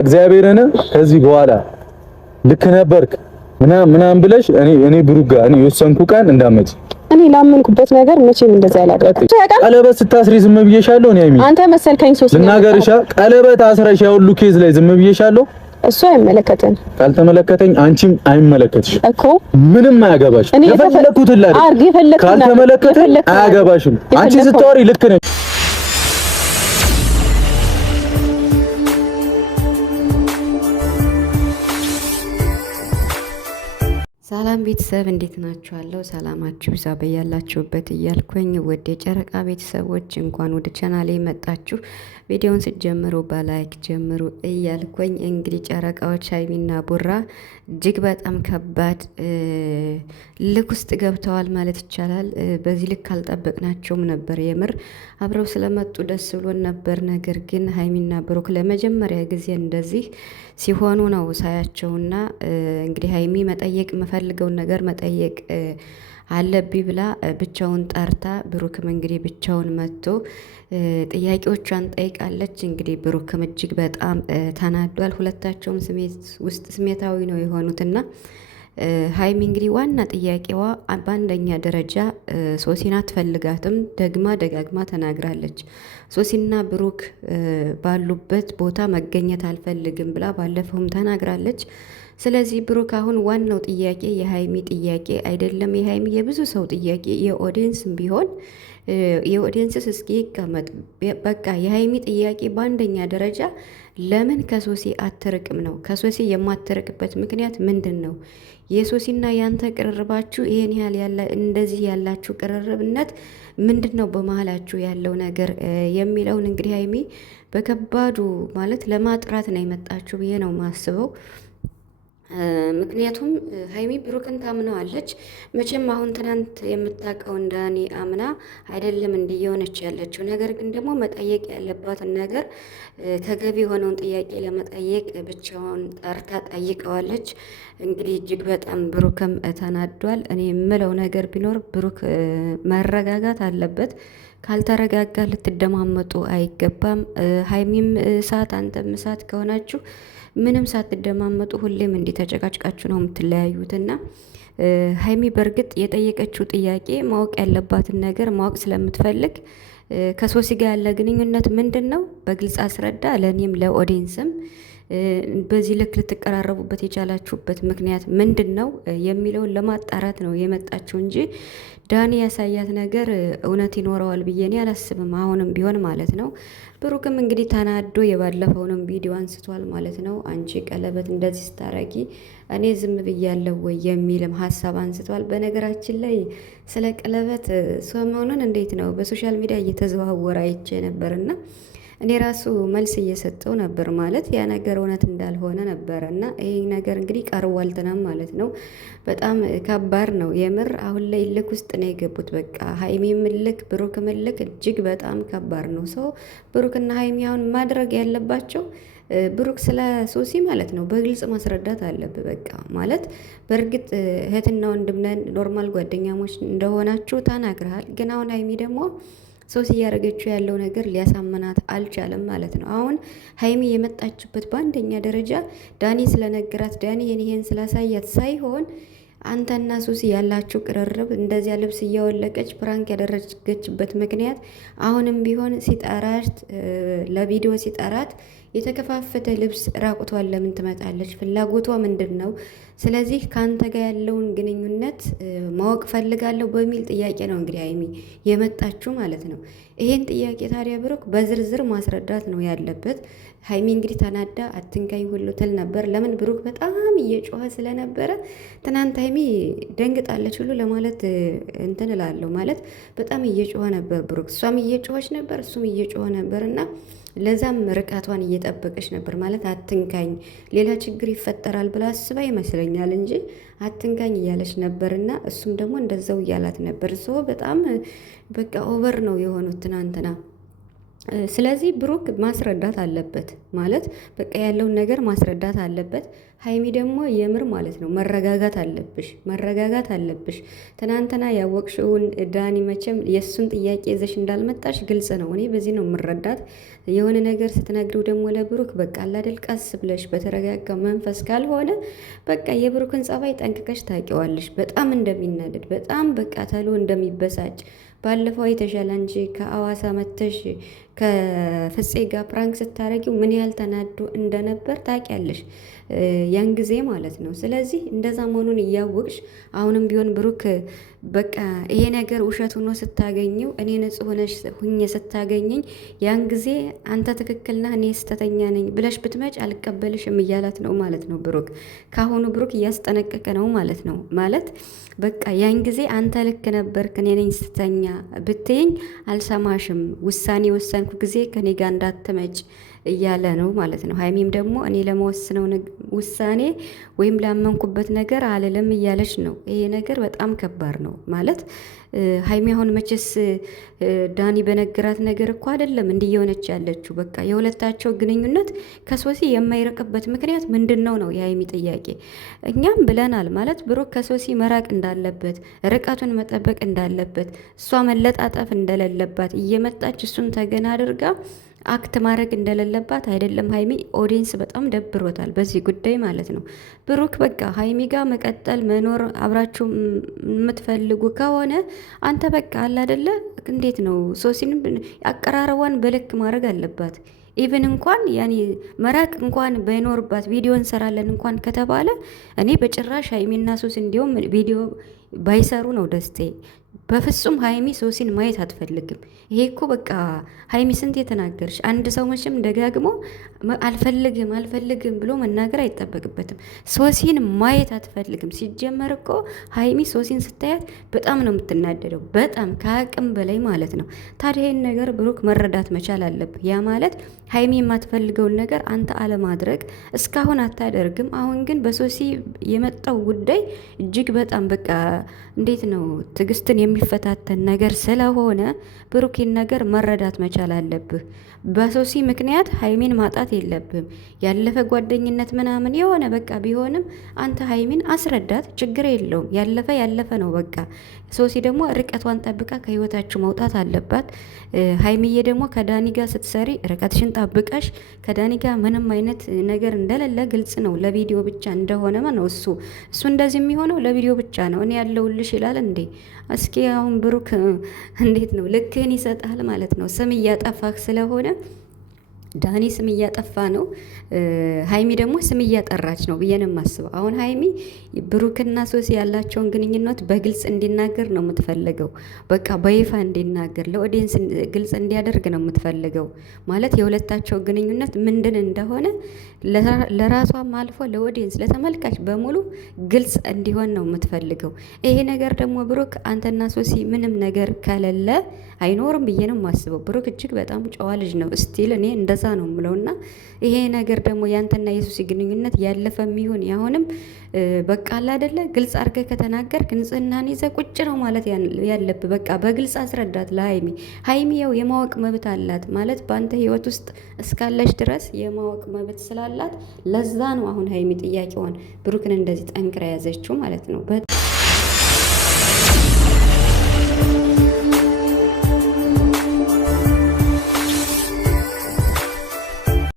እግዚአብሔርን ከዚህ በኋላ ልክ ነበርክ ምናምን ብለሽ እኔ ብሩክ ጋር እኔ የወሰንኩ ቀን እንዳመጭ እኔ ላመንኩበት ነገር መቼም እንደዛ ያላደረኩ ቀለበት ስታስሪ ዝም ብዬሻለሁ። እኔ አንተ መሰልከኝ ሶስት ልናገርሻ ቀለበት አስረሽ ያው ሁሉ ኬዝ ላይ ዝም ብዬሻለሁ። እሱ አይመለከተን። ካልተመለከተኝ አንቺም አይመለከትሽ እኮ ምንም አያገባሽ። የፈለኩት አይደል ካልተመለከተኝ አያገባሽም። አንቺ ስታወሪ ልክ ነሽ። ሰላም ቤተሰብ እንዴት ናችኋለሁ? ሰላማችሁ ይብዛ በያላችሁበት እያልኩኝ ወደ ጨረቃ ቤተሰቦች እንኳን ወደ ቻናሌ መጣችሁ። ቪዲዮውን ስትጀምሩ በላይክ ጀምሩ እያልኩኝ እንግዲህ ጨረቃዎች ሀይሚና ቡራ እጅግ በጣም ከባድ ልክ ውስጥ ገብተዋል ማለት ይቻላል። በዚህ ልክ አልጠበቅናቸውም ነበር። የምር አብረው ስለመጡ ደስ ብሎን ነበር። ነገር ግን ሀይሚና ብሩክ ለመጀመሪያ ጊዜ እንደዚህ ሲሆኑ ነው ሳያቸውና እንግዲህ ሀይሚ መጠየቅ የምፈልገውን ነገር መጠየቅ አለብኝ ብላ ብቻውን ጠርታ ብሩክም እንግዲህ ብቻውን መጥቶ ጥያቄዎቿን ጠይቃለች። እንግዲህ ብሩክም እጅግ በጣም ተናዷል። ሁለታቸውም ስሜታዊ ነው የሆኑትና ሀይሚ እንግዲህ ዋና ጥያቄዋ በአንደኛ ደረጃ ሶሲን አትፈልጋትም። ደጋግማ ተናግራለች። ሶሲና ብሩክ ባሉበት ቦታ መገኘት አልፈልግም ብላ ባለፈውም ተናግራለች። ስለዚህ ብሩክ አሁን ዋናው ጥያቄ የሀይሚ ጥያቄ አይደለም። የሀይሚ የብዙ ሰው ጥያቄ የኦዲየንስም ቢሆን የኦዲየንስስ እስኪ ይቀመጥ። በቃ የሀይሚ ጥያቄ በአንደኛ ደረጃ ለምን ከሶሲ አትርቅም ነው። ከሶሲ የማትርቅበት ምክንያት ምንድን ነው? የሶሲና ያንተ ቅርርባችሁ ይሄን ያህል እንደዚህ ያላችሁ ቅርርብነት ምንድን ነው? በመሀላችሁ ያለው ነገር የሚለውን እንግዲህ ሀይሚ በከባዱ ማለት ለማጥራት ነው የመጣችሁ ብዬ ነው ማስበው። ምክንያቱም ሀይሚ ብሩክን ታምነዋለች። መቼም አሁን ትናንት የምታውቀውን ዳኒ አምና አይደለም እንዲየሆነች ያለችው። ነገር ግን ደግሞ መጠየቅ ያለባትን ነገር ተገቢ የሆነውን ጥያቄ ለመጠየቅ ብቻውን ጠርታ ጠይቀዋለች። እንግዲህ እጅግ በጣም ብሩክም ተናዷል። እኔ የምለው ነገር ቢኖር ብሩክ መረጋጋት አለበት። ካልተረጋጋ ልትደማመጡ አይገባም። ሀይሚም እሳት አንተም እሳት ከሆናችሁ ምንም ሳትደማመጡ ሁሌም እንዲህ ተጨቃጭቃችሁ ነው የምትለያዩትና ሀይሚ በእርግጥ የጠየቀችው ጥያቄ ማወቅ ያለባትን ነገር ማወቅ ስለምትፈልግ ከሶሲ ጋር ያለ ግንኙነት ምንድን ነው በግልጽ አስረዳ። ለእኔም ለኦዲየንስም በዚህ ልክ ልትቀራረቡበት የቻላችሁበት ምክንያት ምንድን ነው የሚለውን ለማጣራት ነው የመጣችው እንጂ ዳኒ ያሳያት ነገር እውነት ይኖረዋል ብዬ እኔ አላስብም። አሁንም ቢሆን ማለት ነው። ብሩክም እንግዲህ ተናዶ የባለፈውንም ቪዲዮ አንስቷል ማለት ነው። አንቺ ቀለበት እንደዚህ ስታረጊ እኔ ዝም ብያለሁ ወይ የሚልም ሀሳብ አንስቷል። በነገራችን ላይ ስለ ቀለበት ሰሞኑን እንዴት ነው በሶሻል ሚዲያ እየተዘዋወረ አይቼ ነበርና እኔ ራሱ መልስ እየሰጠው ነበር ማለት ያ ነገር እውነት እንዳልሆነ ነበረ እና ይሄ ነገር እንግዲህ ቀርቧል ትናንት ማለት ነው። በጣም ከባድ ነው የምር። አሁን ላይ ልክ ውስጥ ነው የገቡት። በቃ ሀይሚ ምልክ ብሩክ ምልክ እጅግ በጣም ከባድ ነው። ሰው ብሩክና ሀይሚ አሁን ማድረግ ያለባቸው ብሩክ ስለ ሶሲ ማለት ነው በግልጽ ማስረዳት አለብህ። በቃ ማለት በእርግጥ እህትና ወንድም ነን ኖርማል ጓደኛሞች እንደሆናችሁ ተናግረሃል። ግን አሁን ሀይሚ ደግሞ ሶሲ እያደረገችው ያለው ነገር ሊያሳመናት አልቻለም ማለት ነው። አሁን ሀይሚ የመጣችበት በአንደኛ ደረጃ ዳኒ ስለነገራት ዳኒ ይሄን ስላሳያት ሳይሆን አንተና ሶሲ ያላችሁ ቅርርብ እንደዚያ ልብስ እያወለቀች ፕራንክ ያደረገችበት ምክንያት አሁንም ቢሆን ሲጠራት ለቪዲዮ ሲጠራት የተከፋፈተ ልብስ ራቁቷን ለምን ትመጣለች? ፍላጎቷ ምንድን ነው? ስለዚህ ከአንተ ጋር ያለውን ግንኙነት ማወቅ ፈልጋለሁ በሚል ጥያቄ ነው እንግዲህ ሀይሚ የመጣችሁ ማለት ነው። ይሄን ጥያቄ ታዲያ ብሩክ በዝርዝር ማስረዳት ነው ያለበት። ሀይሚ እንግዲህ ተናዳ አትንካኝ ሁሉ ትል ነበር። ለምን ብሩክ በጣም እየጮኸ ስለነበረ ትናንት ሀይሚ ደንግጣለች ሁሉ ለማለት እንትን እላለሁ ማለት በጣም እየጮኸ ነበር ብሩክ። እሷም እየጮኸች ነበር፣ እሱም እየጮኸ ነበር እና ለዛም ርቀቷን እየጠበቀች ነበር ማለት አትንካኝ፣ ሌላ ችግር ይፈጠራል ብላ አስባ ይመስለኛል እንጂ አትንካኝ እያለች ነበርና እሱም ደግሞ እንደዛው እያላት ነበር። ሰው በጣም በቃ ኦቨር ነው የሆኑት ትናንትና። ስለዚህ ብሩክ ማስረዳት አለበት ማለት በቃ ያለውን ነገር ማስረዳት አለበት። ሀይሚ ደግሞ የምር ማለት ነው መረጋጋት አለብሽ። ትናንትና ያወቅሽውን ዳኒ መቼም የእሱን ጥያቄ ይዘሽ እንዳልመጣሽ ግልጽ ነው። እኔ በዚህ ነው የምረዳት። የሆነ ነገር ስትነግሪው ደግሞ ለብሩክ በቃ አላደል ቀስ ብለሽ በተረጋጋ መንፈስ ካልሆነ በቃ የብሩክን ጸባይ ጠንቅቀሽ ታውቂዋለሽ። በጣም እንደሚናደድ በጣም በቃ ተሎ እንደሚበሳጭ ባለፈው የተሻለ እንጂ ከአዋሳ መተሽ ከፍፄ ጋር ፕራንክ ስታረጊው ምን ያህል ተናዶ እንደነበር ታውቂያለሽ፣ ያን ጊዜ ማለት ነው። ስለዚህ እንደዛ መሆኑን እያወቅሽ አሁንም ቢሆን ብሩክ በቃ ይሄ ነገር ውሸት ሆኖ ስታገኘው እኔ ንጹህ ሆነሽ ሁኜ ስታገኘኝ ያን ጊዜ አንተ ትክክል ነህ እኔ ስተተኛ ነኝ ብለሽ ብትመጭ አልቀበልሽም እያላት ነው ማለት ነው። ብሩክ ካሁኑ ብሩክ እያስጠነቀቀ ነው ማለት ነው። ማለት በቃ ያን ጊዜ አንተ ልክ ነበርክ እኔ ነኝ ስተኛ ብትይኝ አልሰማሽም፣ ውሳኔ ወሰንኩ ጊዜ ከኔ ጋር እንዳትመጭ እያለ ነው ማለት ነው። ሀይሚም ደግሞ እኔ ለመወስነው ውሳኔ ወይም ላመንኩበት ነገር አልልም እያለች ነው። ይሄ ነገር በጣም ከባድ ነው ማለት ሀይሚ አሁን መቼስ ዳኒ በነገራት ነገር እኮ አይደለም እንዲህ የሆነች ያለችው። በቃ የሁለታቸው ግንኙነት ከሶሲ የማይርቅበት ምክንያት ምንድን ነው ነው የሀይሚ ጥያቄ። እኛም ብለናል ማለት ብሩክ ከሶሲ መራቅ እንዳለበት፣ ርቀቱን መጠበቅ እንዳለበት፣ እሷ መለጣጠፍ እንደሌለባት እየመጣች እሱን ተገና አድርጋ አክት ማድረግ እንደሌለባት አይደለም። ሀይሚ ኦዲንስ በጣም ደብሮታል በዚህ ጉዳይ ማለት ነው። ብሩክ በቃ ሀይሚ ጋር መቀጠል መኖር አብራችሁ የምትፈልጉ ከሆነ አንተ በቃ አለ አይደለ እንዴት ነው ሶሲን አቀራረቧን በልክ ማድረግ አለባት። ኢቭን እንኳን ያኔ መራቅ እንኳን ባይኖርባት ቪዲዮ እንሰራለን እንኳን ከተባለ እኔ በጭራሽ ሀይሚና ሶሲ እንዲሁም ቪዲዮ ባይሰሩ ነው ደስቴ። በፍጹም ሀይሚ ሶሲን ማየት አትፈልግም። ይሄ እኮ በቃ ሀይሚ ስንት የተናገርሽ አንድ ሰው መቼም ደጋግሞ አልፈልግም ብሎ መናገር አይጠበቅበትም። ሶሲን ማየት አትፈልግም። ሲጀመር እኮ ሀይሚ ሶሲን ስታያት በጣም ነው የምትናደደው፣ በጣም ከአቅም በላይ ማለት ነው። ታዲያ ይህን ነገር ብሩክ መረዳት መቻል አለብህ። ያ ማለት ሀይሚ የማትፈልገውን ነገር አንተ አለማድረግ እስካሁን አታደርግም። አሁን ግን በሶሲ የመጣው ጉዳይ እጅግ በጣም በቃ እንዴት ነው ትዕግስትን የሚፈታተን ነገር ስለሆነ ብሩኬን ነገር መረዳት መቻል አለብህ። በሶሲ ምክንያት ሀይሚን ማጣት የለብህም። ያለፈ ጓደኝነት ምናምን የሆነ በቃ ቢሆንም አንተ ሀይሚን አስረዳት፣ ችግር የለውም። ያለፈ ነው በቃ። ሶሲ ደግሞ ርቀቷን ጠብቃ ከህይወታችሁ መውጣት አለባት። ሀይሚዬ ደግሞ ከዳኒ ጋር ስትሰሪ ርቀትሽን ጠብቀሽ ከዳኒ ጋር ምንም አይነት ነገር እንደሌለ ግልጽ ነው። ለቪዲዮ ብቻ እንደሆነ ነው እሱ እንደዚህ የሚሆነው ለቪዲዮ ብቻ ነው። እኔ ያለውልሽ ይላል እንዴ? እስኪ አሁን ብሩክ እንዴት ነው ልክህን ይሰጣል ማለት ነው። ስም እያጠፋህ ስለሆነ ዳኒ ስም እያጠፋ ነው፣ ሀይሚ ደግሞ ስም እያጠራች ነው ብዬ ነው የማስበው። አሁን ሀይሚ ብሩክና ሶሲ ያላቸውን ግንኙነት በግልጽ እንዲናገር ነው የምትፈልገው። በቃ በይፋ እንዲናገር ለኦዲየንስ ግልጽ እንዲያደርግ ነው የምትፈልገው። ማለት የሁለታቸው ግንኙነት ምንድን እንደሆነ ለራሷም አልፎ ለኦዲየንስ ለተመልካች በሙሉ ግልጽ እንዲሆን ነው የምትፈልገው። ይሄ ነገር ደግሞ ብሩክ አንተና ሶሲ ምንም ነገር ከሌለ አይኖርም ብዬ ነው የማስበው። ብሩክ እጅግ በጣም ጨዋ ልጅ ነው ስቲል እኔ እንደዛ ነው የምለውና ይሄ ነገር ደግሞ ያንተና የሱሲ ግንኙነት ያለፈ የሚሆን ያሁንም በቃ አለ አይደለ ግልጽ አድርገህ ከተናገርክ ንጽህናን ይዘህ ቁጭ ነው ማለት ያለብህ። በቃ በግልጽ አስረዳት ለሀይሚ። ሀይሚ ያው የማወቅ መብት አላት ማለት በአንተ ህይወት ውስጥ እስካለች ድረስ የማወቅ መብት ስላላት ለዛ ነው አሁን ሀይሚ ጥያቄዋን ብሩክን እንደዚህ ጠንክራ ያዘችው ማለት ነው።